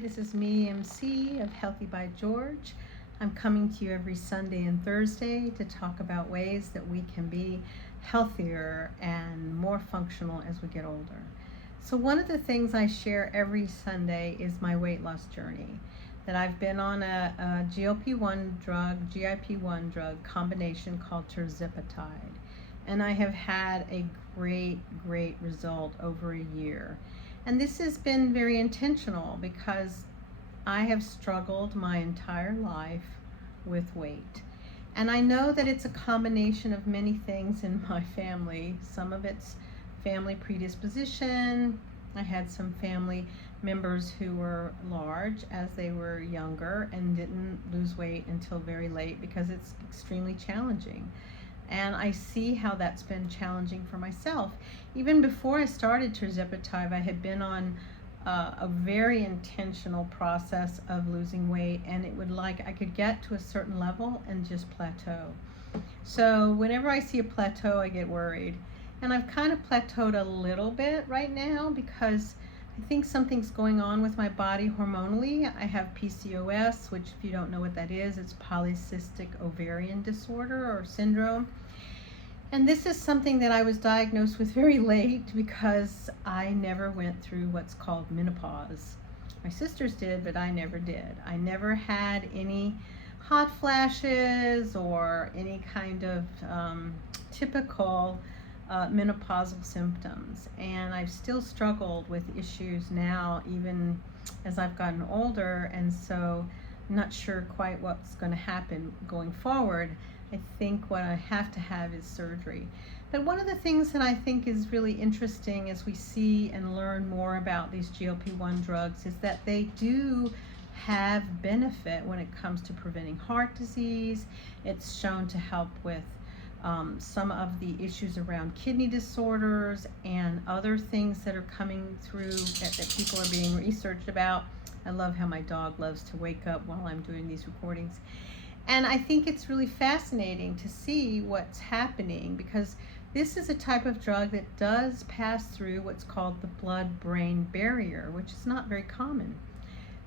this is me, MC of Healthy by George. I'm coming to you every Sunday and Thursday to talk about ways that we can be healthier and more functional as we get older. So one of the things I share every Sunday is my weight loss journey. That I've been on a GLP-1 drug, GIP-1 drug combination called Tirzepatide. And I have had a great result over a year. And this has been very intentional because I have struggled my entire life with weight. And I know that it's a combination of many things in my family. Some of it's family predisposition. I had some family members who were large as they were younger and didn't lose weight until very late because it's extremely challenging. And I see how that's been challenging for myself. Even before I started Tirzepatide, I had been on a very intentional process of losing weight, and I could get to a certain level and just plateau. So whenever I see a plateau, I get worried. And I've kind of plateaued a little bit right now because I think something's going on with my body hormonally. I have PCOS, which if you don't know what that is, it's polycystic ovarian disorder or syndrome. And this is something that I was diagnosed with very late because I never went through what's called menopause. My sisters did, but I never did. I never had any hot flashes or any kind of typical menopausal symptoms. And I've still struggled with issues now, even as I've gotten older, and so I'm not sure quite what's going to happen going forward. I think what I have to have is surgery. But one of the things that I think is really interesting as we see and learn more about these GLP-1 drugs is that they do have benefit when it comes to preventing heart disease. It's shown to help with some of the issues around kidney disorders and other things that are coming through that people are being researched about. I love how my dog loves to wake up while I'm doing these recordings. And I think it's really fascinating to see what's happening because this is a type of drug that does pass through what's called the blood-brain barrier, which is not very common.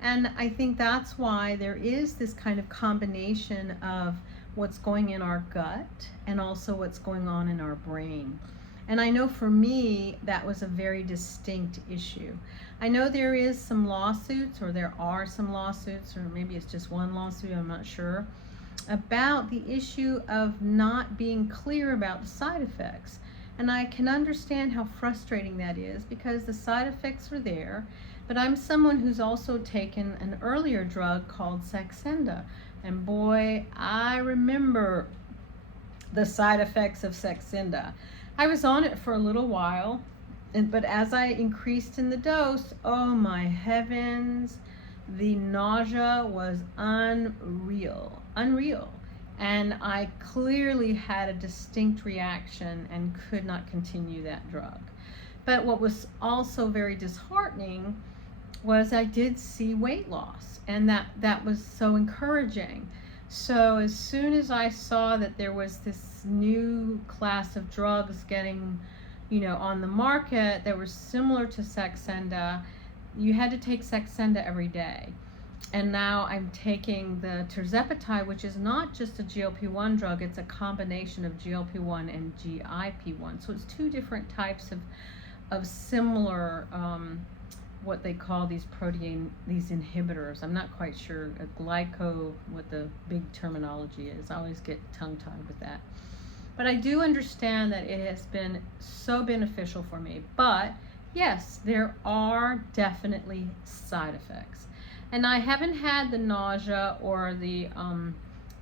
And I think that's why there is this kind of combination of what's going in our gut and also what's going on in our brain. And I know for me, that was a very distinct issue. I know there is some lawsuits, or there are some lawsuits, or maybe it's just one lawsuit, I'm not sure, about the issue of not being clear about the side effects. And I can understand how frustrating that is because the side effects are there, but I'm someone who's also taken an earlier drug called Saxenda. And boy, I remember the side effects of Saxenda. I was on it for a little while, but as I increased in the dose, oh my heavens, the nausea was unreal. And I clearly had a distinct reaction and could not continue that drug. But what was also very disheartening was I did see weight loss, and that was so encouraging. So as soon as I saw that there was this new class of drugs getting, on the market that were similar to Saxenda, you had to take Saxenda every day. And now I'm taking the Tirzepatide, which is not just a GLP-1 drug, it's a combination of GLP-1 and GIP-1. So it's two different types of similar, what they call these inhibitors. I'm not quite sure, what the big terminology is. I always get tongue-tied with that. But I do understand that it has been so beneficial for me. But yes, there are definitely side effects. And I haven't had the nausea or the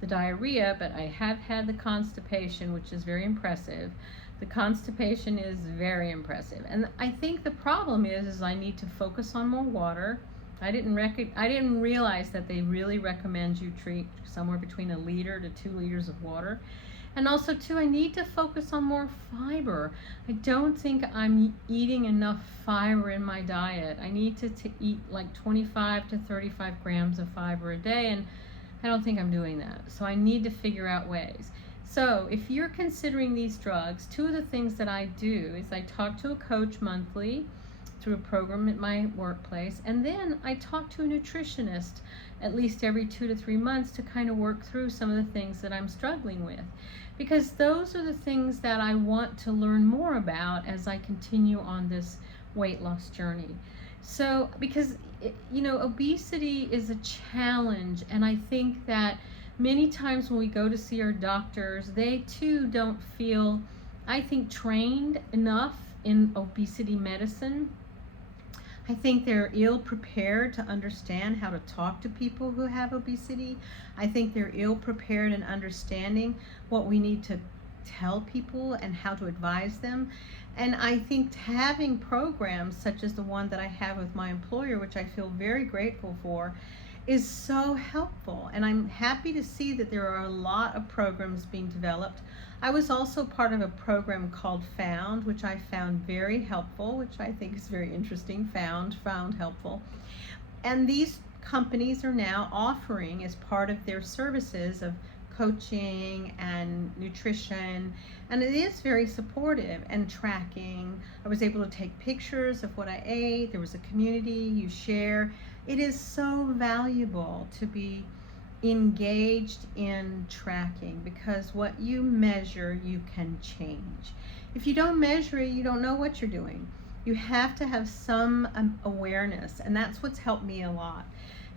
diarrhea, but I have had the constipation, which is very impressive. The constipation is very impressive. And I think the problem is I need to focus on more water. I didn't realize that they really recommend you treat somewhere between 1 liter to 2 liters of water. And also too, I need to focus on more fiber. I don't think I'm eating enough fiber in my diet. I need to eat like 25 to 35 grams of fiber a day, and I don't think I'm doing that. So I need to figure out ways. So if you're considering these drugs, two of the things that I do is I talk to a coach monthly through a program at my workplace, and then I talk to a nutritionist at least every 2 to 3 months to kind of work through some of the things that I'm struggling with, because those are the things that I want to learn more about as I continue on this weight loss journey. So, because obesity is a challenge, and I think that many times when we go to see our doctors, they too don't feel, I think, trained enough in obesity medicine. I think they're ill prepared to understand how to talk to people who have obesity. I think they're ill prepared in understanding what we need to tell people and how to advise them. And I think having programs such as the one that I have with my employer, which I feel very grateful for, is so helpful. And I'm happy to see that there are a lot of programs being developed. I was also part of a program called Found, which I found very helpful, which I think is very interesting. Found helpful. And these companies are now offering, as part of their services, of coaching and nutrition, and it is very supportive, and tracking. I was able to take pictures of what I ate. There was a community, you share. It is so valuable to be engaged in tracking, because what you measure, you can change. If you don't measure it, you don't know what you're doing. You have to have some awareness, and that's what's helped me a lot.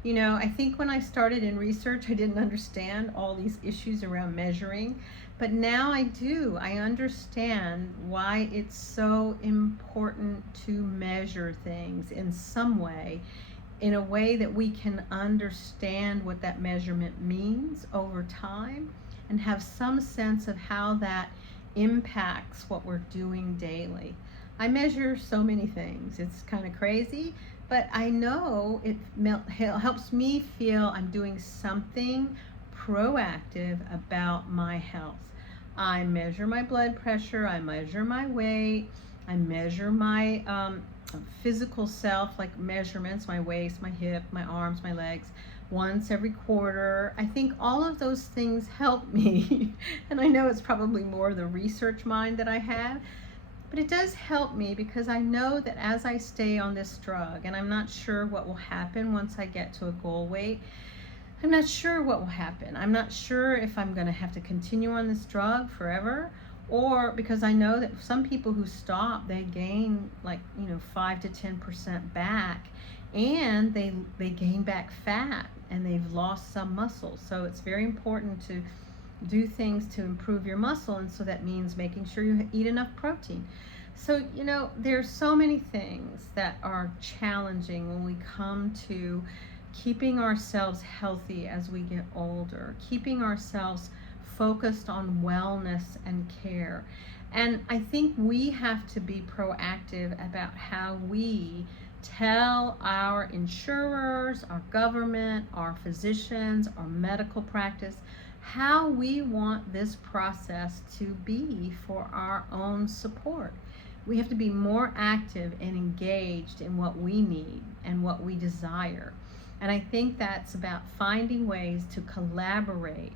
I think when I started in research, I didn't understand all these issues around measuring, but now I do. I understand why it's so important to measure things in some way, in a way that we can understand what that measurement means over time and have some sense of how that impacts what we're doing daily. I measure so many things. It's kind of crazy, but I know it helps me feel I'm doing something proactive about my health. I measure my blood pressure, I measure my weight, I measure my physical self, like measurements, my waist, my hip, my arms, my legs, once every quarter. I think all of those things help me. And I know it's probably more the research mind that I have, but it does help me, because I know that as I stay on this drug, and I'm not sure what will happen once I get to a goal weight. I'm not sure what will happen. I'm not sure if I'm going to have to continue on this drug forever, or because I know that some people who stop, they gain 5 to 10% back, and they gain back fat, and they've lost some muscle. So it's very important to do things to improve your muscle, and so that means making sure you eat enough protein. So there's so many things that are challenging when we come to keeping ourselves healthy as we get older, keeping ourselves focused on wellness and care. And I think we have to be proactive about how we tell our insurers, our government, our physicians, our medical practice, how we want this process to be for our own support. We have to be more active and engaged in what we need and what we desire. And I think that's about finding ways to collaborate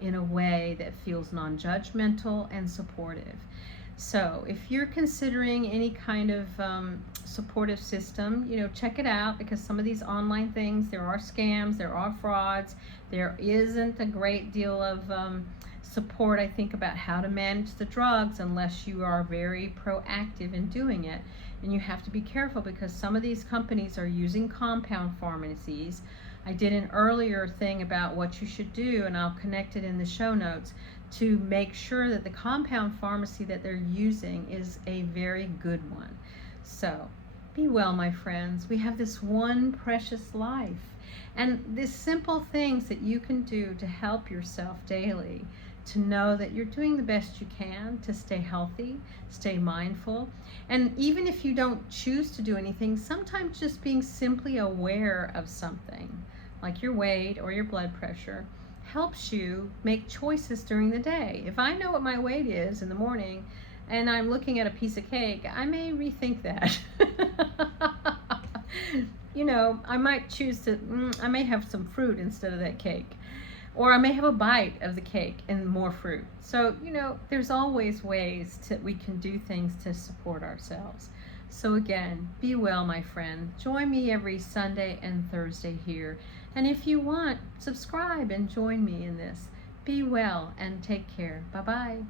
in a way that feels non-judgmental and supportive. So if you're considering any kind of supportive system, check it out, because some of these online things, there are scams, there are frauds, there isn't a great deal of support, I think, about how to manage the drugs unless you are very proactive in doing it. And you have to be careful, because some of these companies are using compound pharmacies. I did an earlier thing about what you should do, and I'll connect it in the show notes, to make sure that the compound pharmacy that they're using is a very good one. So be well, my friends. We have this one precious life, and these simple things that you can do to help yourself daily, to know that you're doing the best you can to stay healthy, stay mindful. And even if you don't choose to do anything, sometimes just being simply aware of something, like your weight or your blood pressure, helps you make choices during the day. If I know what my weight is in the morning and I'm looking at a piece of cake, I may rethink that. I might choose to, I may have some fruit instead of that cake. Or I may have a bite of the cake and more fruit. So, there's always ways we can do things to support ourselves. So again, be well, my friend. Join me every Sunday and Thursday here. And if you want, subscribe and join me in this. Be well and take care. Bye-bye.